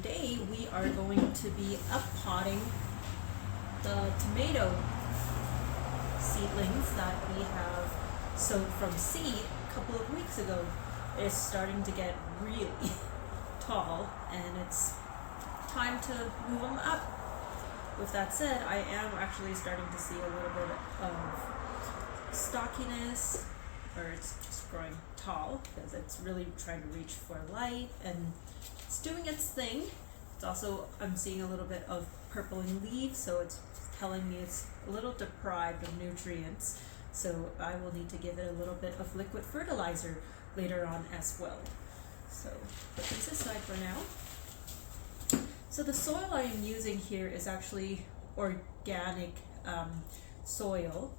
today we are going to be uppotting the tomato seedlings that we have sowed from seed a couple of weeks ago. It's starting to get really tall and it's time to move them up. With that said, I am actually starting to see a little bit of stockiness, or it's just growing tall because it's really trying to reach for light and it's doing its thing. It's also, I'm seeing a little bit of purpling leaves, so it's telling me it's a little deprived of nutrients. So I will need to give it a little bit of liquid fertilizer later on as well. So put this aside for now. So the soil I am using here is actually organic soil.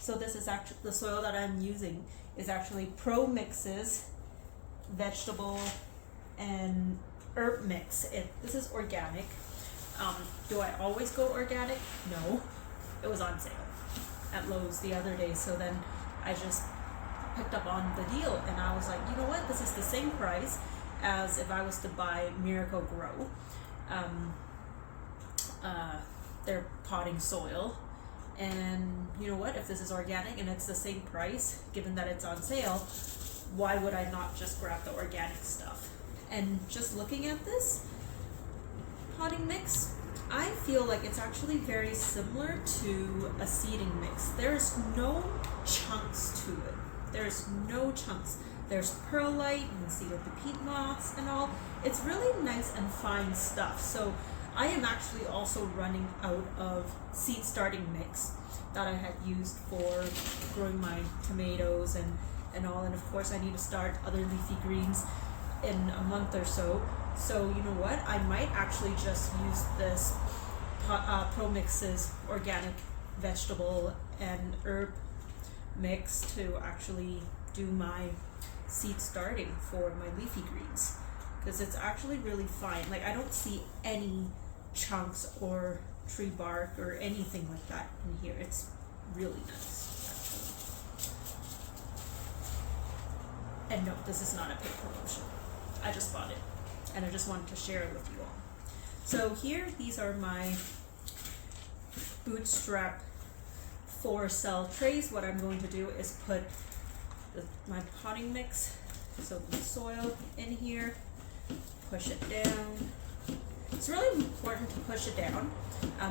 So this is actually, the soil that I'm using is actually Pro Mix's vegetable and herb mix. This is organic. Do I always go organic? No. It was on sale at Lowe's the other day, so then I just picked up on the deal and I was like, you know what, this is the same price as if I was to buy Miracle Grow, their potting soil. And you know what, if this is organic and it's the same price, given that it's on sale, why would I not just grab the organic stuff? And just looking at this potting mix, I feel like it's actually very similar to a seeding mix. There's no chunks to it. There's no chunks. There's perlite and cedar de peat moss and all. It's really nice and fine stuff. So I am actually also running out of seed starting mix that I had used for growing my tomatoes and all. And of course I need to start other leafy greens in a month or so. So you know what, I might actually just use this Pro Mix's organic vegetable and herb mix to actually do my seed starting for my leafy greens, because it's actually really fine. Like, I don't see any chunks or tree bark or anything like that in here. It's really nice, actually. And no, this is not a paid promotion. I just bought it and I just wanted to share it with you all. So here, these are my bootstrap 4-cell trays. What I'm going to do is put my potting mix, so the soil in here, push it down. It's really important to push it down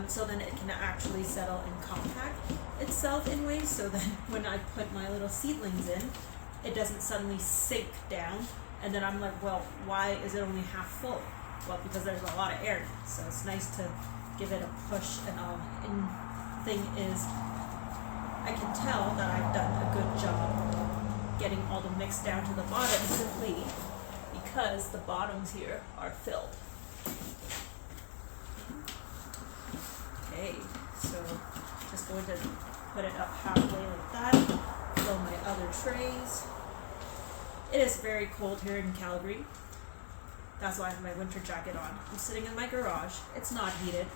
so then it can actually settle and compact itself in ways so that when I put my little seedlings in, it doesn't suddenly sink down and then I'm like, well, why is it only half full? Well, because there's a lot of air, so it's nice to give it a push and all. And thing is, I can tell that I've done a good job getting all the mix down to the bottom simply because the bottoms here are filled. Okay, so just going to put it up halfway like that, fill my other trays. It is very cold here in Calgary. That's why I have my winter jacket on. I'm sitting in my garage. It's not heated.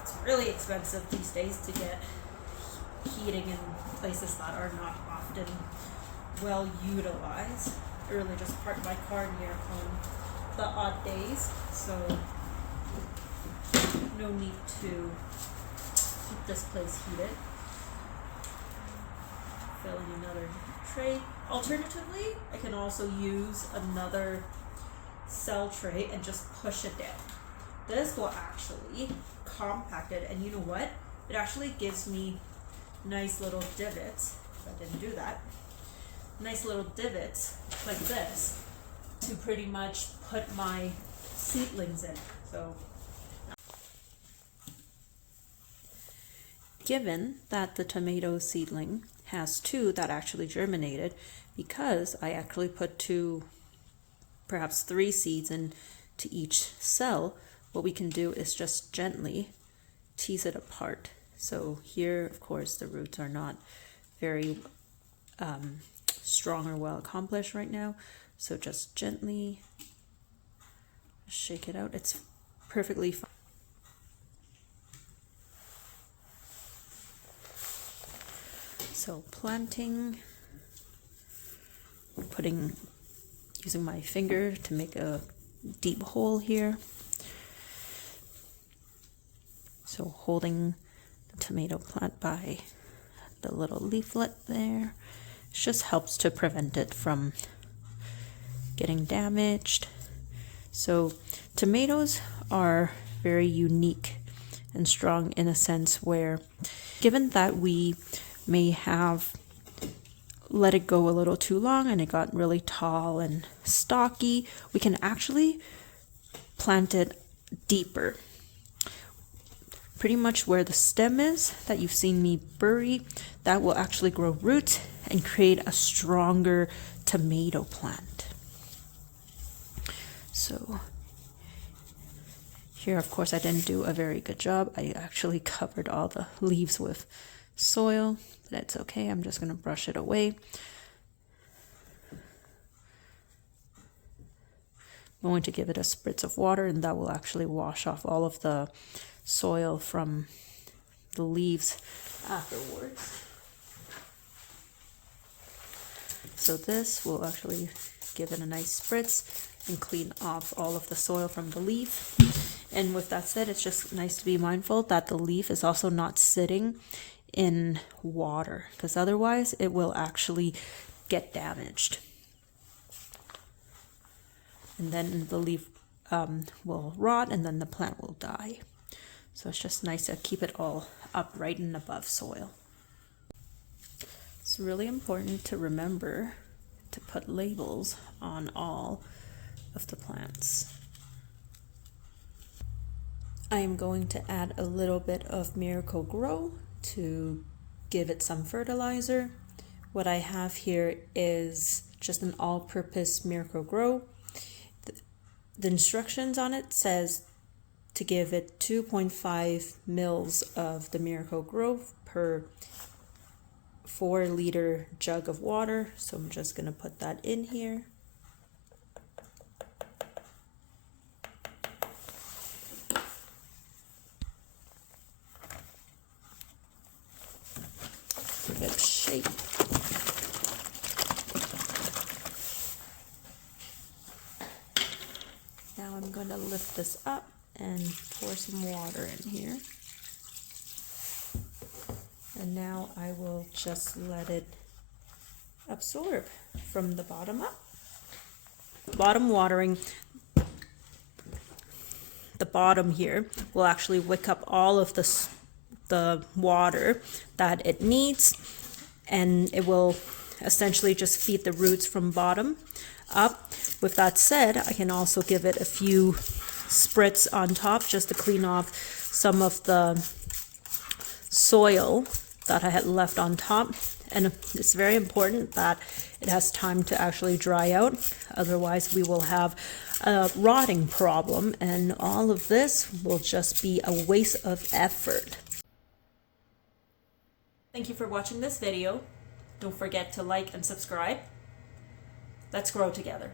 It's really expensive these days to get heating in places that are not often well utilized. I really just park my car in here on the odd days, so no need to keep this place heated. Filling another tray. Alternatively, I can also use another cell tray and just push it down. This will actually compact it, and you know what? It actually gives me nice little divots. If I didn't do that, nice little divots like this to pretty much put my seedlings in. So, given that the tomato seedling has 2 that actually germinated, because I actually put 2, perhaps 3 seeds into each cell, what we can do is just gently tease it apart. So here, of course, the roots are not very strong or well accomplished right now. So just gently shake it out. It's perfectly fine. So planting, putting using my finger to make a deep hole here. So holding the tomato plant by the little leaflet there, it just helps to prevent it from getting damaged. So tomatoes are very unique and strong in a sense where, given that we may have let it go a little too long and it got really tall and stocky, we can actually plant it deeper. Pretty much where the stem is that you've seen me bury, that will actually grow roots and create a stronger tomato plant. So here, of course, I didn't do a very good job. I actually covered all the leaves with soil. That's okay. I'm just going to brush it away. I'm going to give it a spritz of water, and that will actually wash off all of the soil from the leaves afterwards. So this will actually give it a nice spritz and clean off all of the soil from the leaf. And with that said, it's just nice to be mindful that the leaf is also not sitting in water, because otherwise it will actually get damaged. And then the leaf will rot, and then the plant will die. So it's just nice to keep it all upright and above soil. It's really important to remember to put labels on all of the plants. I am going to add a little bit of Miracle-Gro to give it some fertilizer. What I have here is just an all-purpose Miracle-Gro. The instructions on it says to give it 2.5 mils of the Miracle-Gro per 4-liter jug of water. So I'm just going to put that in here. Give it a shake. Now I'm going to lift this up and pour some water in here. And now I will just let it absorb from the bottom up. Bottom watering, the bottom here will actually wick up all of the water that it needs, and it will essentially just feed the roots from bottom up. With that said, I can also give it a few spritz on top just to clean off some of the soil that I had left on top. And it's very important that it has time to actually dry out, otherwise we will have a rotting problem, and all of this will just be a waste of effort. Thank you for watching this video. Don't forget to like and subscribe. Let's grow together.